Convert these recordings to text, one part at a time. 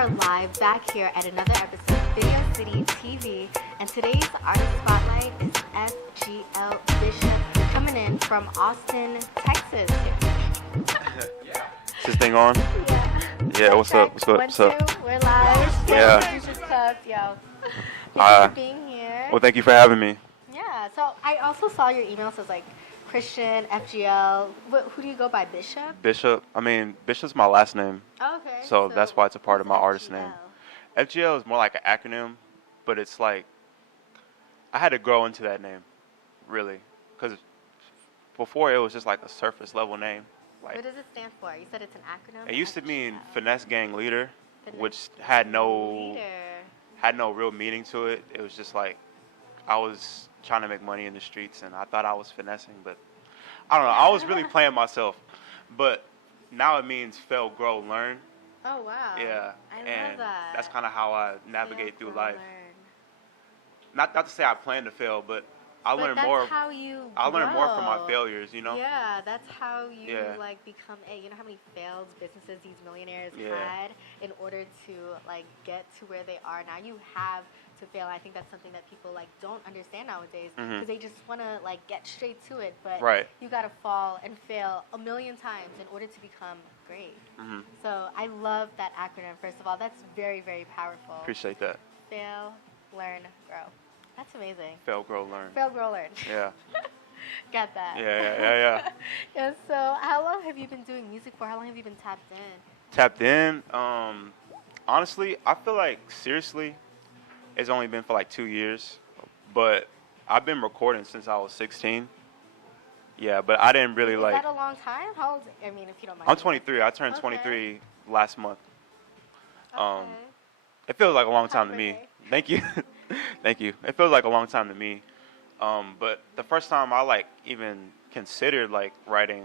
are live back here at another episode of Video City TV, and today's artist spotlight is FGL Bishop, coming in from Austin, Texas. Is this thing on? Yeah. Yeah, what's up? What's up? One, What's up? two, we're live. Yeah. You just cuffed, yo. Thank you for being here. Well, thank you for having me. Yeah, so I also saw your email says like Christian, FGL. Who do you go by, Bishop? Bishop. I mean, Bishop's my last name. Oh, okay. So that's why it's a part of my artist FGL? name. FGL is more like an acronym, but it's like, I had to grow into that name, really. Because before it was just like a surface level name. Like, What does it stand for? You said it's an acronym? it used to mean FGL. Finesse Gang Leader, Finesse which had no Leader. real meaning to it. It was just like, I was trying to make money in the streets, and I thought I was finessing, but I don't know. I was really playing myself. But now it means fail, grow, learn. Oh, wow. Yeah. I and love that. that's kind of how I navigate Fail, through grow, life. learn. Not to say I plan to fail, but I But learn that's more. how you I learn more from my grow. failures, you know? Yeah, that's how you Yeah. like become you know how many failed businesses these millionaires Yeah. had in order to like get to where they are now. You have to fail. I think that's something that people like don't understand nowadays because they just want to like get straight to it, but Right. you got to fall and fail a million times in order to become great. So I love that acronym. First of all, that's very, very powerful. Appreciate that. Fail, learn, grow. That's amazing. Fail, grow, learn. Fail, grow, learn. Yeah. Got that. Yeah. Yeah, so how long have you been doing music for? How long have you been tapped in? Tapped in. Honestly, I feel like, seriously, it's only been for like 2 years. But I've been recording since I was 16. Yeah, but I didn't really Is like... that a long time? How old? I mean, if you don't mind. I'm 23. I turned Okay. 23 last month. Okay. It feels like a long time to Happy me. birthday. Thank you. Thank you. It feels like a long time to me. But the first time I like even considered like writing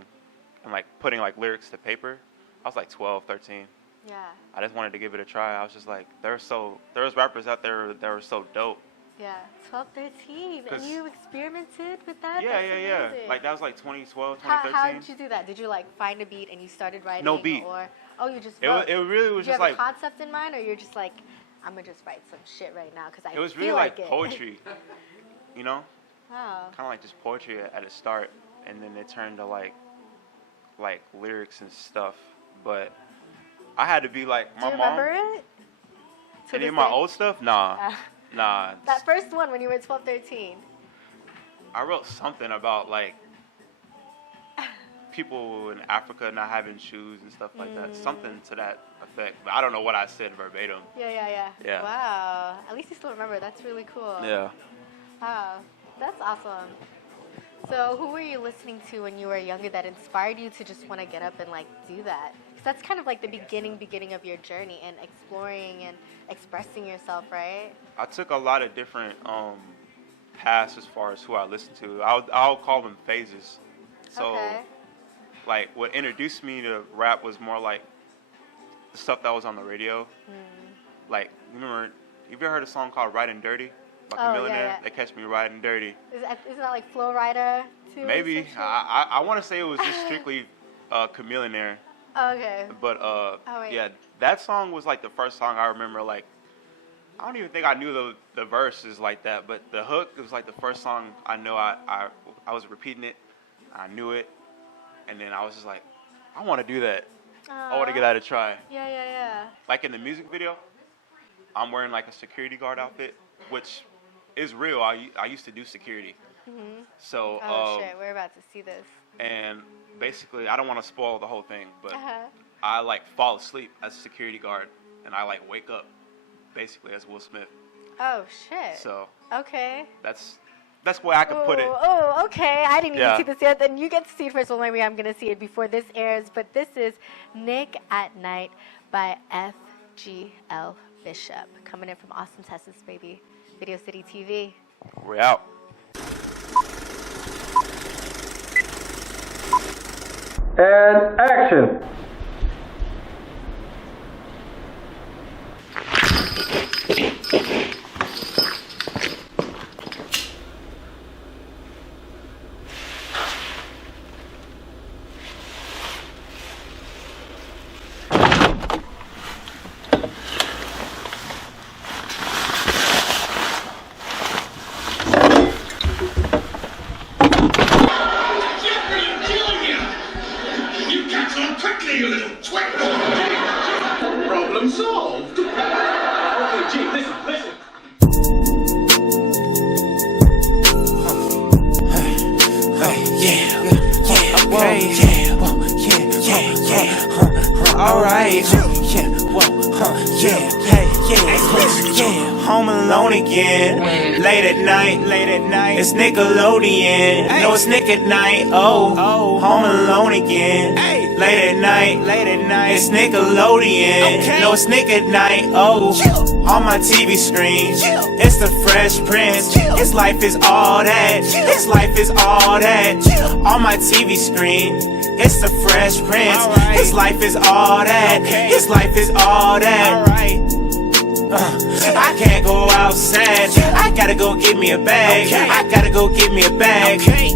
and like putting like lyrics to paper, I was like 12, 13. Yeah. I just wanted to give it a try. I was just like, there was rappers out there that were so dope. Yeah. 12, 13. And 'Cause- you experimented with that? Yeah. That's amazing. Like that was like 2012, How 2013. did you do that? Did you like find a beat and you started writing? No beat. Or you just It wrote? really was Did you just have like, a concept in mind, or you're just like, I'm gonna just write some shit right now because I it was feel really like it. poetry, you know? Wow. Kind of like just poetry at the start, and then it turned to like lyrics and stuff. But I had to be like Do my you mom. remember it? To Any this of my day? old stuff? Nah, Uh, nah. That first one when you were 12, 13. I wrote something about like people in Africa not having shoes and stuff like that. Something to that effect. But I don't know what I said verbatim. Yeah. Yeah. Wow. At least you still remember. That's really cool. Yeah. Wow. That's awesome. So who were you listening to when you were younger that inspired you to just want to get up and like do that? Because that's kind of like the beginning of your journey and exploring and expressing yourself, right? I took a lot of different paths as far as who I listened to. I'll call them phases. So Okay. like what introduced me to rap was more like the stuff that was on the radio. Like, remember, you ever heard a song called Riding Dirty by Oh, Millionaire? yeah. They catch me riding dirty. Isn't that like Flow Rider too? or Maybe. some shit? I want to say it was just strictly Chameleonaire. Okay. But wait. yeah, that song was like the first song I remember. Like, I don't even think I knew the verses like that, but the hook was like the first song I know. I was repeating it, I knew it, and then I was just like, I want to do that. I want to give that a try. Yeah. Like in the music video, I'm wearing like a security guard outfit, which is real. I used to do security. So Oh shit, we're about to see this. and basically I don't want to spoil the whole thing, but Uh-huh. I like fall asleep as a security guard, and I like wake up basically as Will Smith. Oh shit. So Okay. that's where I could put it. Oh, okay. I didn't even Yeah. see this yet. Then you get to see it first. Well, maybe I'm going to see it before this airs. But this is Nick at Night by FGL Bishop. Coming in from Austin, Texas, baby. Video City TV. We're out. And action. Problem solved. Okay, G, listen. Alright, home alone again. Late at night. It's Nickelodeon. No, it's Nick at night. Oh, home alone again. Late at night. It's Nickelodeon. No, it's Nick at night. Oh, on my TV screen. It's the Fresh Prince. His life is all that. His life is all that. On my TV screen. It's the Fresh Prince. Right. His life is all that. Okay. His life is all that. Right. I can't go outside. I gotta go get me a bag. Okay. I gotta go get me a bag. Okay.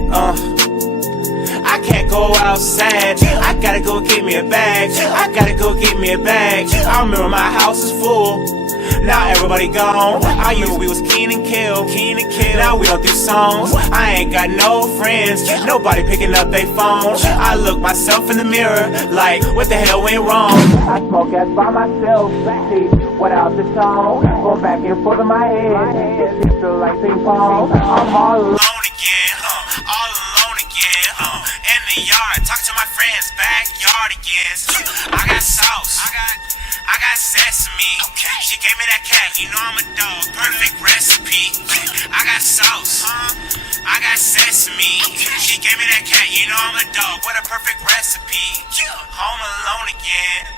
I can't go outside. I gotta go get me a bag. I gotta go get me a bag. I remember my house is full. Now everybody gone. I knew we was keen and kill. Now we don't do songs. I ain't got no friends. Nobody picking up their phone. I look myself in the mirror like, what the hell went wrong? I smoke gas by myself. See, without the song. Go back and forth in my head. It's feel like ping pong. I'm all alone again. All alone again. In the yard. Talk to my friends. Backyard again. I got sauce. I got sesame. Okay. She gave me that cat, you know I'm a dog. Perfect recipe. I got sauce. I got sesame. Okay. She gave me that cat, you know I'm a dog. What a perfect recipe. Home alone again.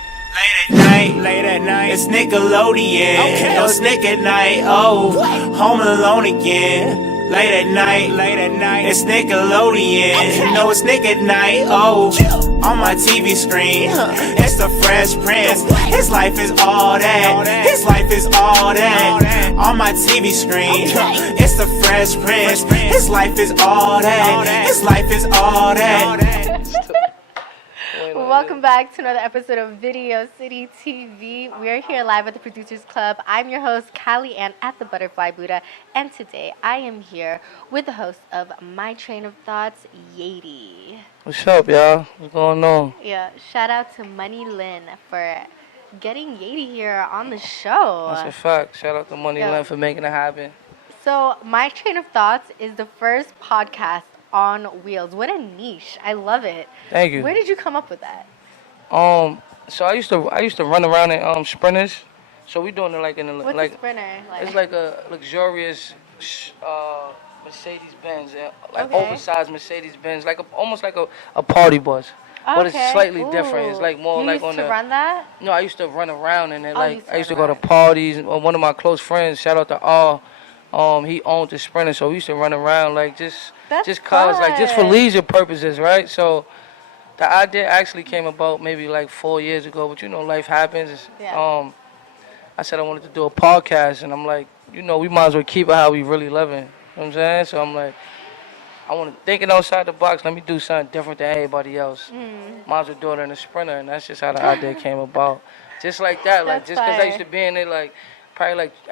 Late at night. It's Nickelodeon. Okay. No, it's Nick at night. Oh, home alone again. Late at night. It's Nickelodeon. Okay. No, it's Nick at night. Oh, on my TV screen. It's the Fresh Prince. His life is all that. His life is all that. On my TV screen. It's the Fresh Prince. His life is all that. His life is all that. Welcome back to another episode of Video City TV. We are here live at the Producers Club. I'm your host, Callie Ann at the Butterfly Buddha. And today I am here with the host of My Train of Thoughts, Yady. What's up, y'all? What's going on? Yeah, shout out to Money Lynn for getting Yady here on the show. That's a fact. Shout out to Money Lynn for making it happen. So, My Train of Thoughts is the first podcast on wheels. What a niche. I love it. Thank you. Where did you come up with that? So I used to run around in sprinters. So we doing it like in a What's like a sprinter? it's like a luxurious Mercedes Benz, oversized Mercedes Benz, like almost like a party bus. Okay. But it's slightly different. It's like more you like used to run that? No, I used to run around in it. Like I used to go to parties. One of my close friends, shout out to R, he owned the Sprinter, so we used to run around like just for leisure purposes, right? So the idea actually came about maybe like 4 years ago, but life happens. Yeah. I said I wanted to do a podcast, and I'm like, we might as well keep it how we really living. You know what I'm saying? So I'm like, I want to thinking outside the box. Let me do something different than everybody else. Might as well do it in a Sprinter, and that's just how the idea came about. Just like that, like just because I used to be in it, I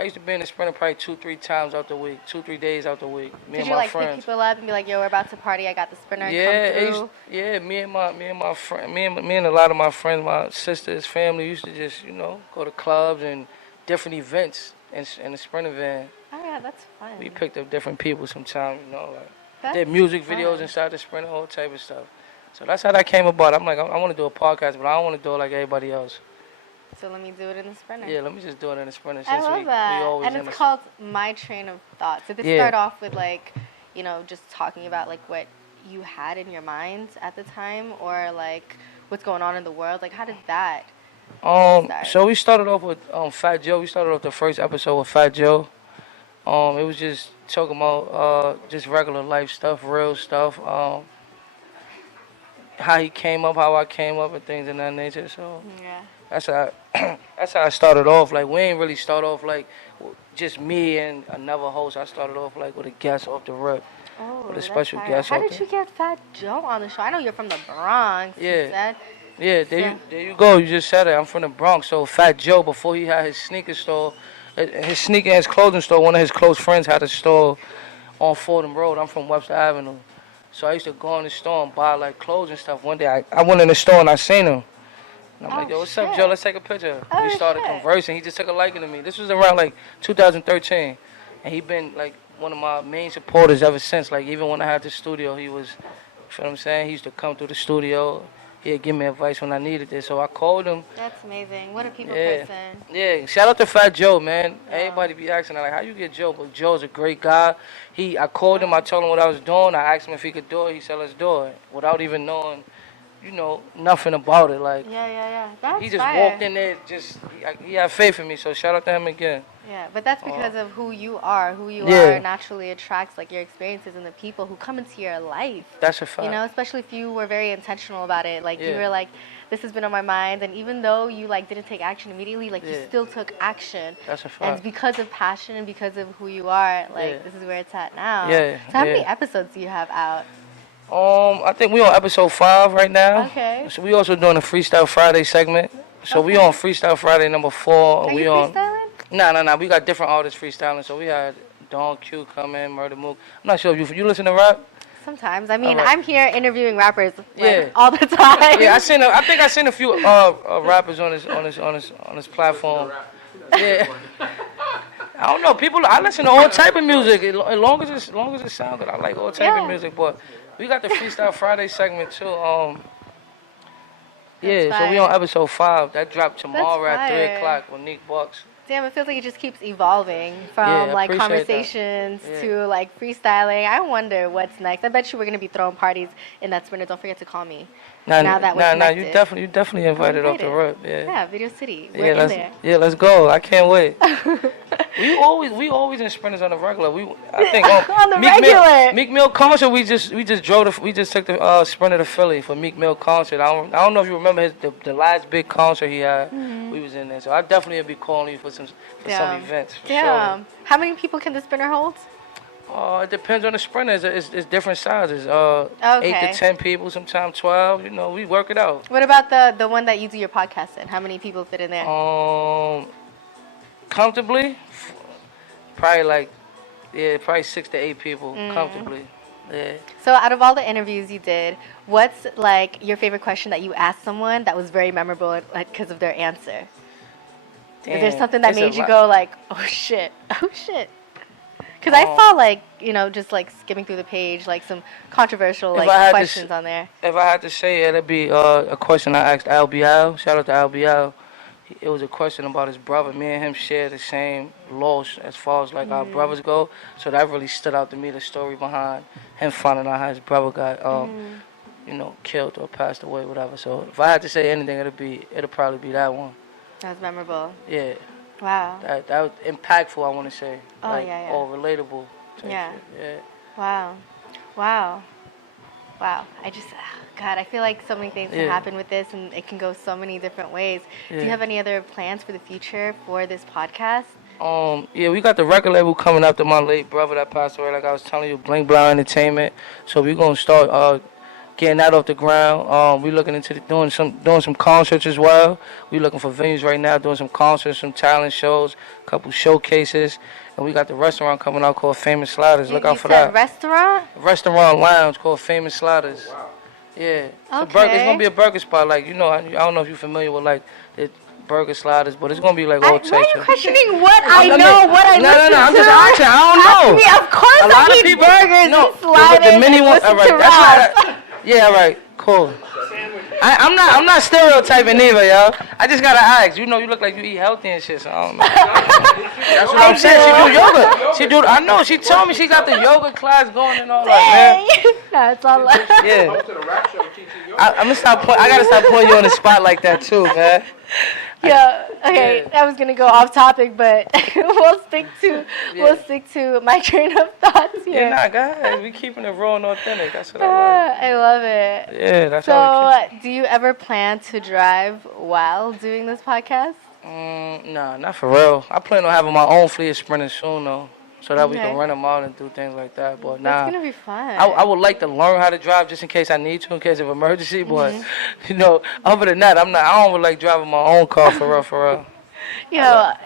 used to be in the Sprinter probably 2-3 times out the week, 2-3 days out the week. Did you pick people up and be like, "Yo, we're about to party. I got the Sprinter." Yeah, me and a lot of my friends, my sister's family used to just go to clubs and different events in the Sprinter van. Oh yeah, that's fun. We picked up different people sometimes, did music videos inside the Sprinter, all type of stuff. So that's how that came about. I'm like, I want to do a podcast, but I don't want to do it like everybody else. So let me do it in the Sprinter. Yeah, let me just do it in the Sprinter. I love that. And it's called My Train of Thoughts. Did it start off with just talking about what you had in your mind at the time, or what's going on in the world? How did that start? So we started off with Fat Joe. We started off the first episode with Fat Joe. It was just talking about just regular life stuff, real stuff. How he came up, how I came up, and things of that nature. So yeah. That's how I started off. We ain't really start off just me and another host. I started off with a guest off the rip. Oh, with a special guest. How did you get Fat Joe on the show? I know you're from the Bronx. Yeah. Yeah, there you go. You just said it. I'm from the Bronx. So Fat Joe, before he had his sneaker store, his sneaker and his clothing store, one of his close friends had a store on Fordham Road. I'm from Webster Avenue. So I used to go in the store and buy clothes and stuff. One day I went in the store and I seen him. And I'm like, yo, what's shit. up, Joe? Let's take a picture. Oh, We started shit. conversing. He just took a liking to me. This was around like 2013. And he been like one of my main supporters ever since. Like even when I had the studio, he was, you feel what I'm saying? He used to come through the studio. He'd give me advice when I needed it. So I called him. That's amazing. What a people Yeah. person. Yeah, shout out to Fat Joe, man. Yeah. Everybody be asking, like, how you get Joe? But Joe's a great guy. I called him, I told him what I was doing. I asked him if he could do it. He said, let's do it. Without even knowing, nothing about it. Like, Yeah. That's he just fire. walked in there, he had faith in me. So shout out to him again. Yeah, but that's because of who you are. Who you Yeah. are naturally attracts like your experiences and the people who come into your life. That's a fact. Especially if you were very intentional about it. Like you Yeah. were like, this has been on my mind, and even though you like didn't take action immediately, like you Yeah. still took action. That's a And fact. it's because of passion and because of who you are, like Yeah. this is where it's at now. Yeah, So how many yeah. episodes do you have out? I think we on episode 5 right now. Okay. So we also doing a Freestyle Friday segment. So we Okay. on Freestyle Friday number 4. Are we you on. freestyling? Nah. We got different artists freestyling. So we had Don Q come in, Murder Mook. I'm not sure if you listen to rap. Sometimes. I mean, Alright. I'm here interviewing rappers like, Yeah. all the time. Yeah, I think I seen a few rappers on this platform. Yeah. I don't know. I listen to all type of music. As long as it sounds good, I like all type Yeah. of music. But we got the Freestyle Friday segment too. Yeah, so we fire. on episode 5. That dropped tomorrow at fire. 3 o'clock with Neek Bucks. Damn, it feels like it just keeps evolving from Yeah, I like appreciate conversations that. Yeah. to like freestyling. I wonder what's next. I bet you we're gonna be throwing parties in that Sprinter. Don't forget to call me. Now that we're You connected. definitely invited off the Invited. rip. Yeah. Yeah, Video City. We're in there. Let's go. I can't wait. we always in Sprinters on the regular. I think On the regular. Meek Mill concert. We just took the Sprinter to Philly for Meek Mill concert. I don't know if you remember the last big concert he had. Mm-hmm. We was in there, so I definitely will be calling you for some events. For Damn. How many people can the Sprinter hold? Sure. It depends on the Sprinter. It's different sizes. 8 Okay. to 10 people, sometimes 12. We work it out. What about the one that you do your podcast in? How many people fit in there? Comfortably, probably 6 to 8 people comfortably. Yeah. So out of all the interviews you did, what's like your favorite question that you asked someone that was very memorable like because of their answer? Is there something that made you go like, oh shit? Because I saw like, just like skimming through the page, like some controversial like questions on there. If I had to say it, it'd be a question I asked LBL. Shout out to LBL. It was a question about his brother. Me and him share the same loss as far as like our brothers go. So that really stood out to me, the story behind him finding out how his brother got, killed or passed away, whatever. So if I had to say anything, it'd probably be that one. That was memorable. Yeah. Wow. That was impactful, I want to say. Oh, yeah. Or relatable. Yeah. Yeah. Wow. I just, God, I feel like so many things can happen with this and it can go so many different ways. Do you have any other plans for the future for this podcast? We got the record label coming after my late brother that passed away, like I was telling you, Bling Blah Entertainment. So we're going to start getting that off the ground. We're looking into doing some concerts as well. We're looking for venues right now, doing some concerts, some talent shows, a couple showcases. And we got the restaurant coming out called Famous Sliders. Look out for that. Restaurant? Restaurant lounge called Famous Sliders. Wow. Yeah. It's going to be a burger spot. Like, I don't know if you're familiar with, like, the burger sliders, but it's going to be, like, all types of... Why are you questioning what I know, what I listen to? No, I'm just asking. I don't know. Ask me, of course I eat burgers and sliders the mini and one, listen all right, to that's rap. not, yeah, all right, cool. I'm not stereotyping either, yo. I just gotta ask. You look like you eat healthy and shit, so I don't know. That's what I'm saying. She do yoga. I know. She told me she got the yoga class going and all that, man. No, it's all Yeah. I'm gonna stop. I gotta stop putting you on the spot like that too, man. Yeah. Okay. I was gonna go off topic, but we'll stick to my train of thoughts here. Yeah, go ahead. We keeping it raw and authentic. That's what I like. I love it. Yeah, that's how we keep. So, do you ever plan to drive while doing this podcast? Nah, not for real. I plan on having my own fleet of sprinters soon, though, so that we can rent them out and do things like that. But nah, That's gonna be fun. I would like to learn how to drive just in case I need to, in case of emergency. But other than that, I don't really like driving my own car for real. Yo,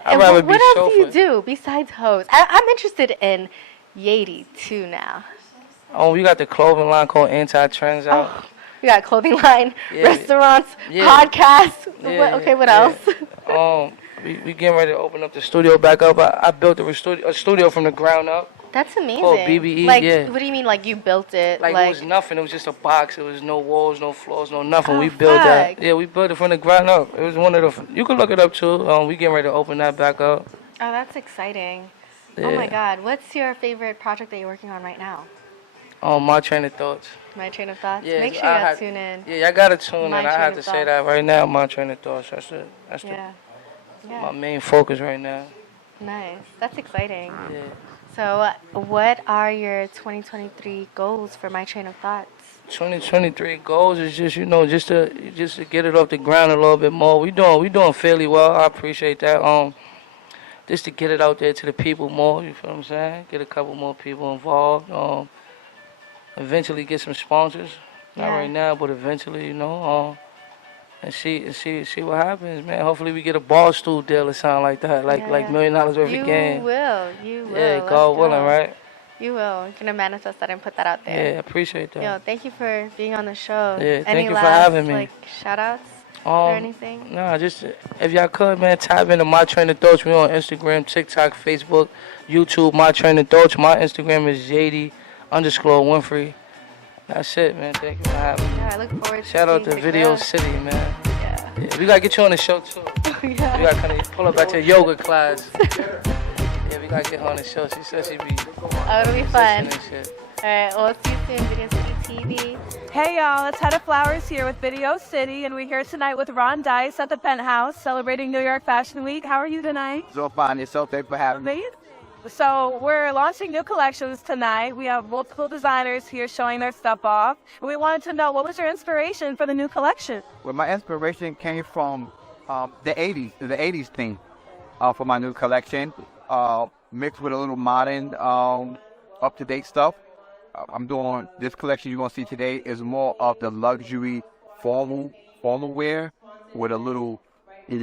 I'd rather be what else do you chauffeur. do besides host? I'm interested in Yady too now. We got the clothing line called Anti Trends out. You got clothing line, Yeah. restaurants, Yeah. podcasts. Yeah, Okay, what yeah. else? We getting ready to open up the studio back up. I built a studio from the ground up. That's amazing. Called BBE, Like, yeah. what do you mean? Like you built it? Like it was nothing. It was just a box. It was no walls, no floors, no nothing. Oh, We built that. fuck. Yeah, we built it from the ground up. It was one of the. You can look it up too. We getting ready to open that back up. Oh, that's exciting. Yeah. Oh my God, what's your favorite project that you're working on right now? My train of thoughts. My Train of Thoughts. Yeah, Make sure I you had- tune in. Yeah, I gotta tune in. My I Train have to of say Thoughts. that right now. My train of thoughts. That's it. That's Yeah. my main focus right now. Nice. That's exciting. Yeah. So, what are your 2023 goals for My Train of Thoughts? 2023 goals is just just to get it off the ground a little bit more. We doing fairly well. I appreciate that. Just to get it out there to the people more. You feel what I'm saying? Get a couple more people involved. Eventually get some sponsors. Not Yeah. right now, but eventually, and see what happens, man. Hopefully we get a bar stool deal or something like that, like Yeah. $1 million worth You of game. will. You will. Yeah, Let's God willing, go. right? You will. You're gonna manifest that and put that out there. Yeah, appreciate that. Yo, thank you for being on the show. Yeah, thank Any you for last, having me. like, shout outs or anything? Nah, just if y'all could, man, type into My Train of Thoughts. We on Instagram, TikTok, Facebook, YouTube. My Train of Thoughts. My Instagram is Yady_Winfrey. That's it, man. Thank you for having me. Yeah, I look forward to Shout out to seeing the Video growth. City, man. Yeah. Yeah, we gotta get you on the show too. Yeah. We gotta kind of pull up at your yoga class. Yeah, we gotta get her on the show. She said she'd be. Oh, it'll be fun. and shit. All right, well, see you soon, Video City TV. Hey y'all, it's Heta Flowers here with Video City, and we're here tonight with Ron Dyce at the Penthouse celebrating New York Fashion Week. How are you tonight? So fine yourself. Thanks for having me. Amazing. So we're launching new collections tonight. We have multiple designers here showing their stuff off. We wanted to know, what was your inspiration for the new collection? Well, my inspiration came from the 80s theme for my new collection, mixed with a little modern, up-to-date stuff. I'm doing this collection you're gonna see today is more of the luxury formal wear with a little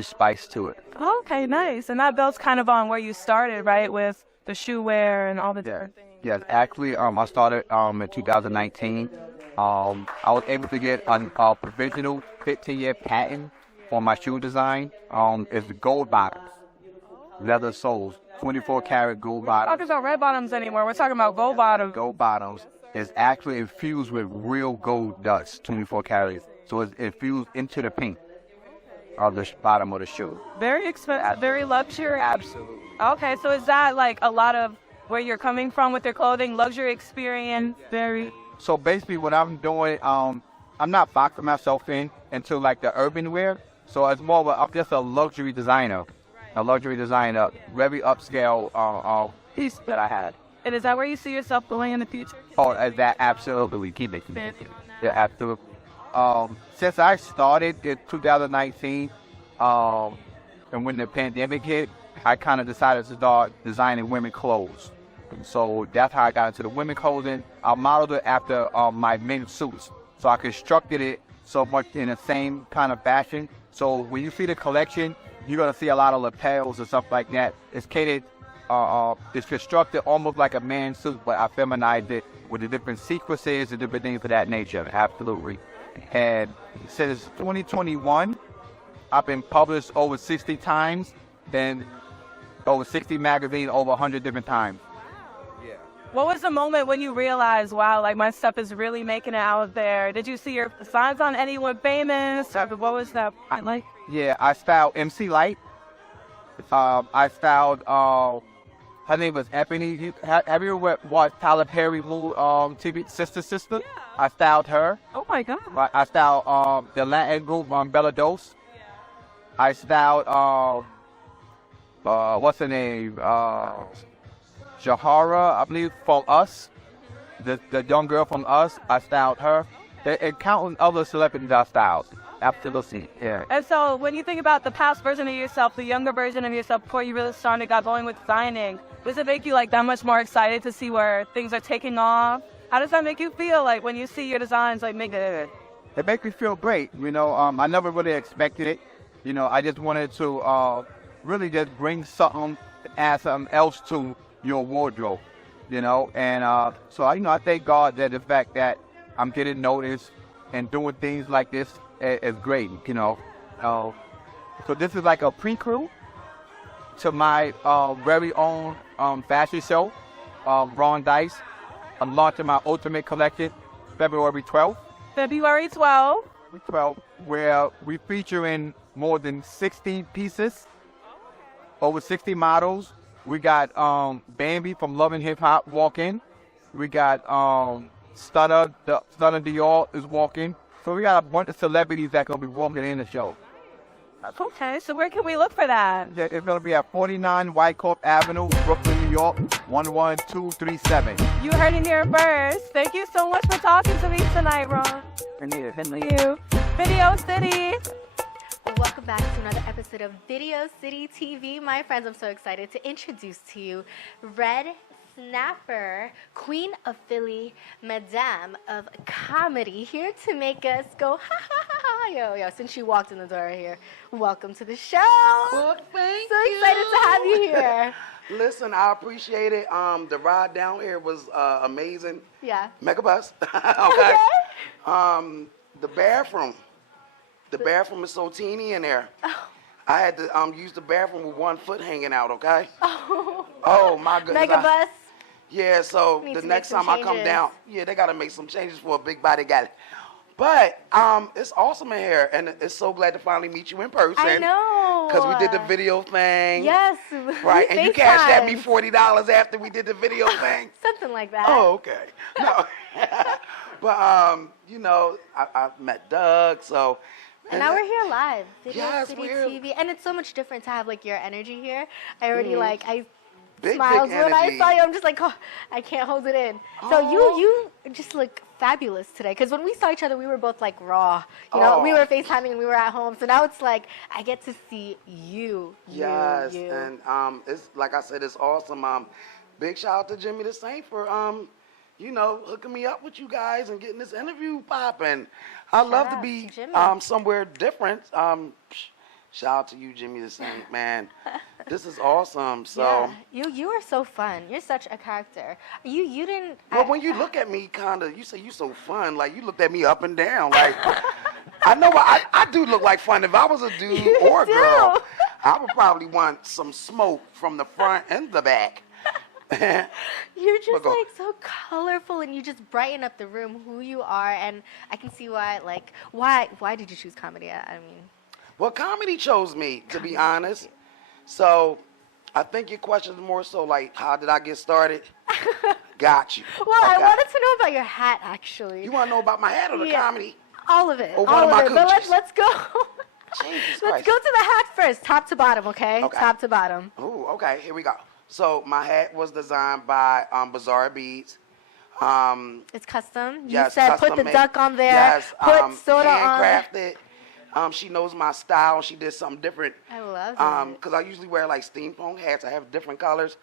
spice to it. Okay, nice. And that builds kind of on where you started, right, with the shoe wear and all the different things. Yes, actually, I started in 2019. I was able to get a provisional 15-year patent on my shoe design. It's the gold bottoms, leather soles, 24-karat gold We're not bottoms. talking about red bottoms anymore. We're talking about gold bottoms. Gold bottoms is actually infused with real gold dust, 24 carats. So it's infused into the paint of the bottom of the shoe. Very expensive, very luxury. Absolutely. Okay, so is that like a lot of where you're coming from with your clothing, luxury experience? Very. So basically what I'm doing, I'm not boxing myself into like the urban wear. So it's more of I'm just a luxury designer. Very upscale piece that I had. And is that where you see yourself going in the future? Oh, that absolutely. Keep it. Yeah, absolutely. Since I started in 2019, and when the pandemic hit, I kind of decided to start designing women clothes. So that's how I got into the women clothing. I modeled it after my men's suits. So I constructed it so much in the same kind of fashion. So when you see the collection, you're gonna see a lot of lapels and stuff like that. It's catered, it's constructed almost like a man's suit, but I feminized it with the different sequences and different things of that nature. Absolutely. And since 2021, I've been published over 60 times, then over 60 magazines, over 100 different times. What was the moment when you realized, wow, like my stuff is really making it out there? Did you see your signs on anyone famous? What was that like? Yeah, I styled MC Light. I styled, her name was Ebony. Have you ever watched Tyler Perry TV Sister? Yeah. I styled her. Oh my God. I styled the Latin group Bella Dos. I styled what's her name? Jahara, I believe, from Us. The young girl from Us. I styled her. And countless other celebrities I styled. Absolutely, yeah. And so when you think about the past version of yourself, the younger version of yourself before you really got going with designing, does it make you like that much more excited to see where things are taking off? How does that make you feel like when you see your designs like make it? It makes me feel great. I never really expected it. I just wanted to really just bring something, add something else to your wardrobe, and so I thank God that the fact that I'm getting noticed, and doing things like this is great, you know. So this is like a prequel to my very own fashion show, Ron Dyce. I'm launching my Ultimate Collection February 12th. February 12th. Where we featuring more than 60 pieces, over 60 models. We got Bambi from Love and Hip Hop walking. We got Stunner Dior is walking. So we got a bunch of celebrities that gonna be walking in the show. Okay, so where can we look for that? It's gonna be at 49 Wyckoff Avenue, Brooklyn, New York, 11237. You heard it here first. Thank you so much for talking to me tonight, Ron. Thank you. Video City. Welcome back to another episode of Video City TV. My friends, I'm so excited to introduce to you Red Snapperrr, Queen of Philly, Madame of Comedy, here to make us go ha ha ha ha. Yo, since you walked in the door here, welcome to the show. Well, thank so you. excited to have you here. Listen, I appreciate it. The ride down here was amazing. Yeah. Megabus. Okay. The bathroom. The bathroom is so teeny in there. Oh. I had to use the bathroom with 1 foot hanging out, okay? Oh. Oh, my goodness. Megabus. Yeah, so Need the to next make some time I come changes. down, yeah, they got to make some changes for a big body guy. But it's awesome in here, and it's so glad to finally meet you in person. I know. Because we did the video thing. Yes. Right, and you cashed at me FaceTimed. $40 after we did the video thing. Something like that. Oh, okay. No. But, you know, I met Doug, so. And now we're here live, Video Yes, City we're- TV, and it's so much different to have like your energy here. I already I Big smiled when I energy. saw you. I'm just like, oh, I can't hold it in. So you just look fabulous today. Because when we saw each other, we were both like raw. You know, we were FaceTiming and we were at home. So now it's like I get to see you. Yes, you. and it's like I said, it's awesome. Big shout out to Jimmy DaSaint for you know, hooking me up with you guys and getting this interview popping. I love to out be to Jimmy. somewhere different. Shout out to you, Jimmy DaSaint, man. This is awesome. So yeah. You are so fun. You're such a character. You didn't. well, when you look at me, kinda, you say you so fun. Like you looked at me up and down. Like I know I do look like fun. If I was a dude You or a do. girl, I would probably want some smoke from the front and the back. You're just Go. like so colorful, and you just brighten up the room. Who you are, and I can see why. Like, why did you choose comedy? I mean, Well, comedy chose me, to be honest. So I think your question is more so like, how did I get started? Got you. well, I Okay. wanted to know about your hat, actually. You want to know about my hat or the Yeah. comedy? All of it. Or one all of my it. But coochies? let's go. Jesus Let's Christ. go to the hat first, top to bottom, okay? Okay. Top to bottom. Ooh, okay, here we go. So my hat was designed by Bizarre Beads. It's custom. You Yes, said put custom the made. duck on there. Yes, put soda on. handcrafted. She knows my style. She did something different. I love it. Because I usually wear like steampunk hats. I have different colors.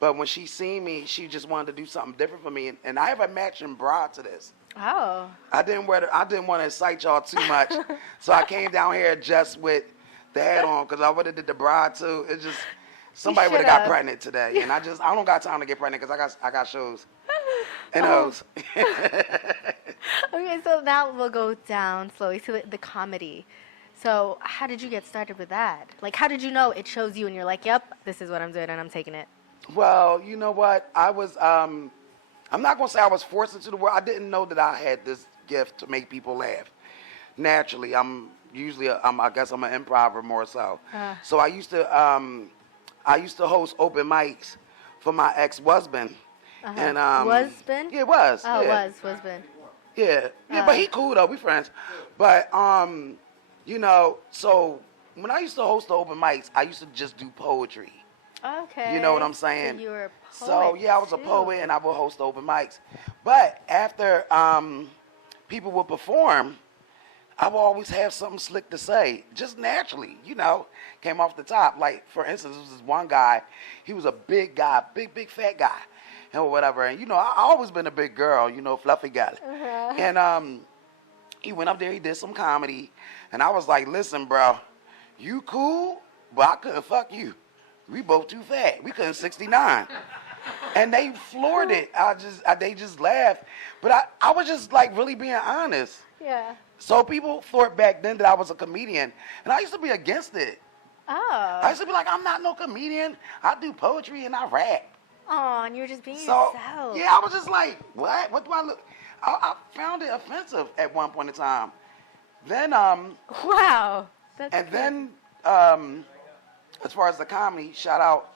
But when she seen me, she just wanted to do something different for me. And I have a matching bra to this. Oh. I didn't want to excite y'all too much. So I came down here just with the hat on because I would have did the bra too. It just, somebody would have got should've. pregnant today. And I don't got time to get pregnant because I got shows. And those. Okay, so now we'll go down slowly to the comedy. So how did you get started with that? Like, how did you know it chose you and you're like, yep, this is what I'm doing and I'm taking it? Well, you know what? I was, I'm not going to say I was forced into the world. I didn't know that I had this gift to make people laugh. Naturally, I'm usually, I guess I'm an improver more so. So I used to host open mics for my ex-husband. And, Husband? Yeah, it was. Oh, yeah. husband. Yeah, but he cool though. We friends. But you know, so when I used to host the open mics, I used to just do poetry. Okay. You know what I'm saying? So you were a poet. So yeah, I was a too. poet and I would host the open mics. But after people would perform, I would always have something slick to say, just naturally, you know, came off the top. Like for instance, there was this one guy. He was a big guy, big fat guy. And whatever, and you know, I always been a big girl, you know, fluffy gal. And he went up there, he did some comedy, and I was like, listen, bro, you cool, but I couldn't fuck you. We both too fat. We couldn't 69. And they floored it. They just laughed. But I was just like really being honest. Yeah. So people thought back then that I was a comedian, and I used to be against it. Oh. I used to be like, I'm not no comedian. I do poetry and I rap. Oh, and you were just being So yourself. yeah, I was just like, what? What do I look? I found it offensive at one point in time. Then Wow. That's and good. then as far as the comedy, shout out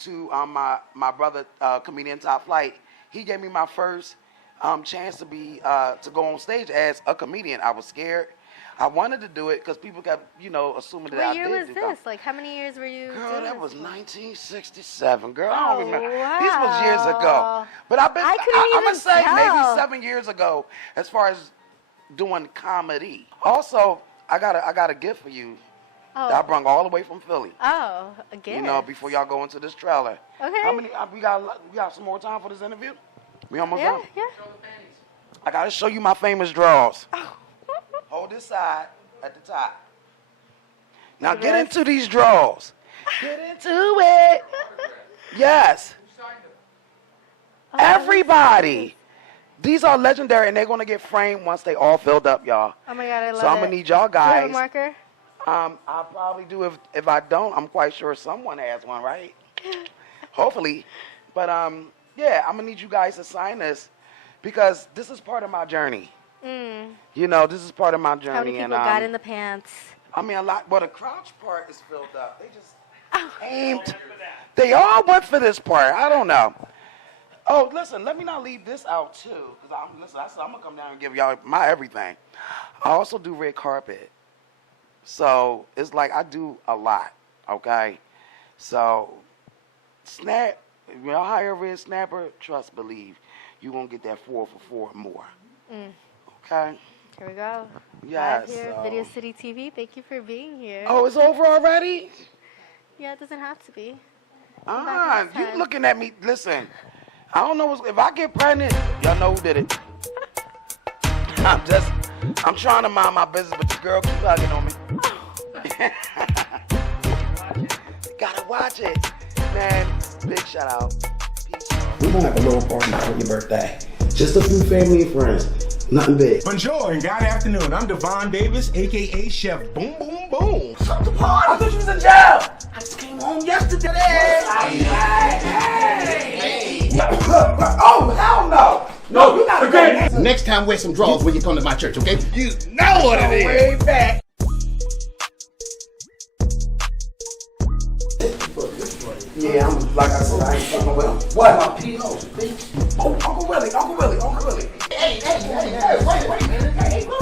to my brother, comedian Top Flight. He gave me my first chance to go on stage as a comedian. I was scared. I wanted to do it because people kept, assuming that What I year did was do this? something. Like, how many years were you Girl, doing that this was for? 1967. Girl, I Oh, don't remember. This was years ago. wow. But I couldn't I'm even gonna say tell. maybe 7 years ago, as far as doing comedy. Also, I got a gift for you. Oh. That I brought all the way from Philly. Oh, a gift. Before y'all go into this trailer. Okay. How many? We got some more time for this interview. We almost Yeah, done. yeah. I gotta show you my famous draws. Hold this side at the top. Now get into these draws. Get into it. Yes. Oh, Everybody. These are legendary, and they're gonna get framed once they all filled up, y'all. Oh my God, I love So I'm it. gonna need y'all Do you have guys. a marker? I'll probably do if I don't. I'm quite sure someone has one, right? Hopefully, but yeah, I'm gonna need you guys to sign this because this is part of my journey. This is part of my journey. How many people and, got in the pants? I mean, a lot. But the crouch part is filled up. They just aimed. They all went for this part. I don't know. Oh, listen, let me not leave this out too, because I'm gonna come down and give y'all my everything. I also do red carpet, so it's like I do a lot. Okay, so snap. If y'all hire a red snapper, trust, believe, you gonna get that 4 for 4 more. Okay. Here we go. Yes. Live here, so- Video City TV. Thank you for being here. Oh, it's over already? Yeah, it doesn't have to be. You looking at me? Listen, I don't know if I get pregnant. Y'all know who did it. I'm trying to mind my business, but this girl keep hugging on me. Gotta watch it, man. Big shout out. We're gonna have a little party for your birthday. Just a few family and friends. Nothing big. Bonjour and good afternoon. I'm Devon Davis, aka Chef Boom Boom Boom. Stop the party! I thought you was in jail! I just came home yesterday! Oh, hell no! No, you gotta go. Next time, wear some drawers when you come to my church, okay? You know what it is. Way back. Yeah, like I said, I ain't fucking with him. What? My P.O.s, bitch. Oh, Uncle Willie. Hey, wait a minute. Hey, All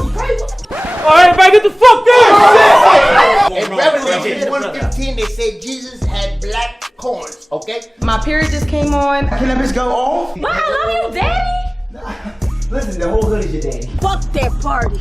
right, everybody get the fuck down! In Revelation 1:15, they said Jesus had black corns, okay? My period just came on. Can that bitch go off? Mom, I love you, Daddy. Listen, the whole hood is your daddy. Fuck that party.